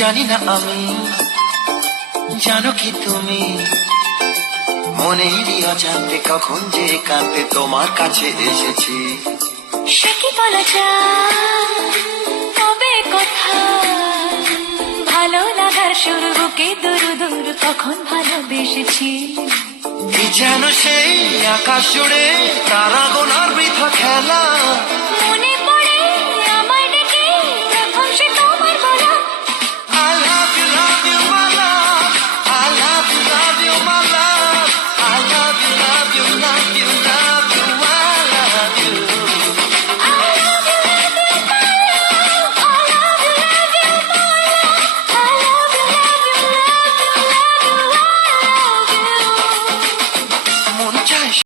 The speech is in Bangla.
জানি না আমি, জানো কি তুমি, মনেরই অজান্তে কখন যে একান্তে তোমার কাছে এসেছি। সে কি বলা যায়, তবে কোথায় ভালো লাগার শুরু, বুকে দূর দূর কখন ভালোবেসেছি। কি যেন সেই আকাশ জুড়ে তারা গোনার বৃথা খেলা, মনে